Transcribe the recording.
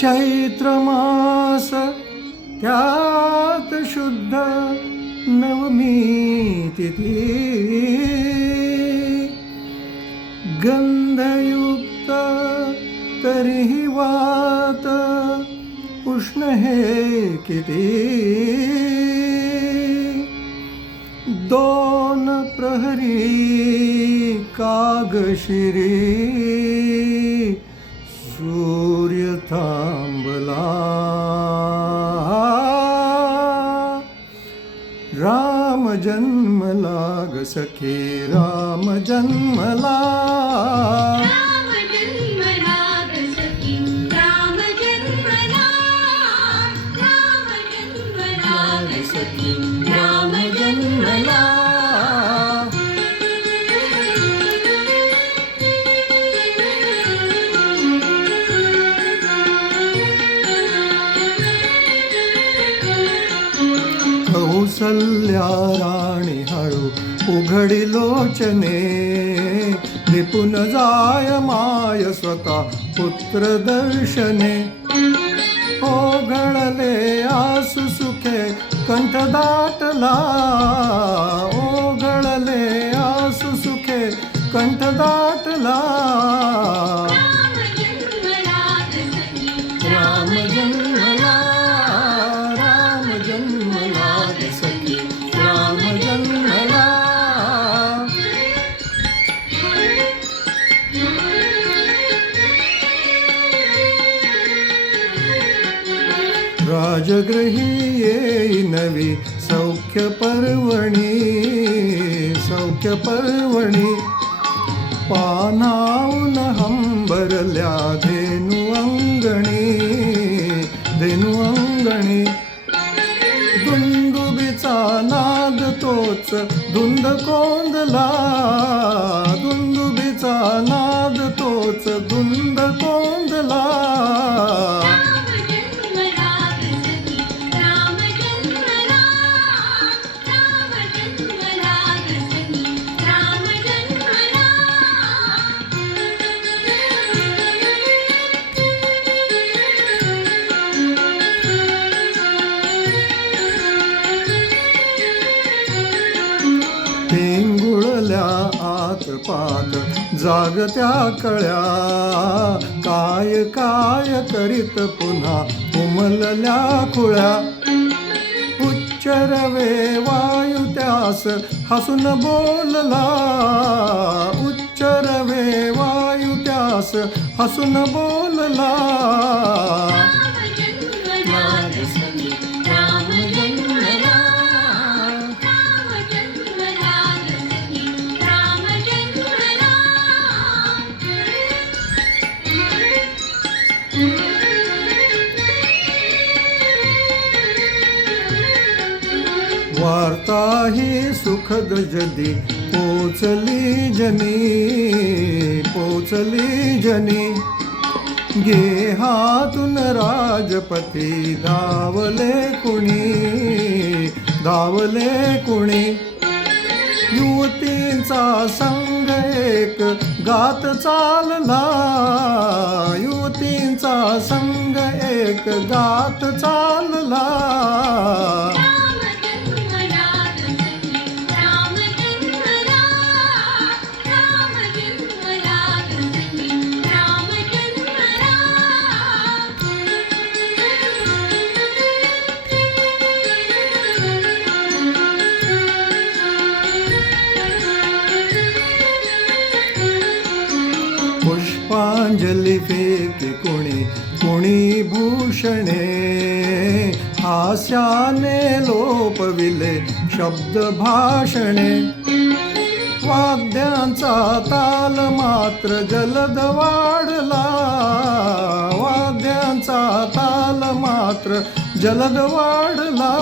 चैत्र मास त्यात शुद्ध नवमी तिथी गंधयुक्त तरीही वात उष्ण हे किती दोन प्रहरी कागशिरी सूर्य थांबला राम जन्मला ग सखे राम जन्मला राम जन्मला कौसल्या राणी हळू उघडी लोचने निपुण जाय माय स्वतः पुत्र दर्शने ओघळले आसु सुखे कंठ दाटला ओघळले आसु सुखे कंठ दाटला राम जन्मला राम जन्मला सखी राम जन्मला राजगृही येई नवी सौख्य पर्वणी पानावून हंबरल्या धेनु अंगणी दुंदुबीचा नाद तोच धुंद कोंदला दुंदुबीचा नाद तोच धुंद कोंदला पेंगुळल्या आत पात जागत्या कळ्या काय काय करीत पुन्हा उमलल्या खुळ्या उच्चरवे वायू त्यास हसून बोलला उच्चरवे वायू त्यास हसून बोलला वार्ता ही सुखद जदी पोचली जनी गे हातून राजपती धावले कुणी युवतींचा संग एक गात चालला युवतींचा संग एक गात चालला पुष्पांजली फेके कुणी भूषणे हास्याने लोपविले शब्द भाषणे वाद्यांचा ताल मात्र जलद वाढला वाद्यांचा ताल मात्र जलद वाढला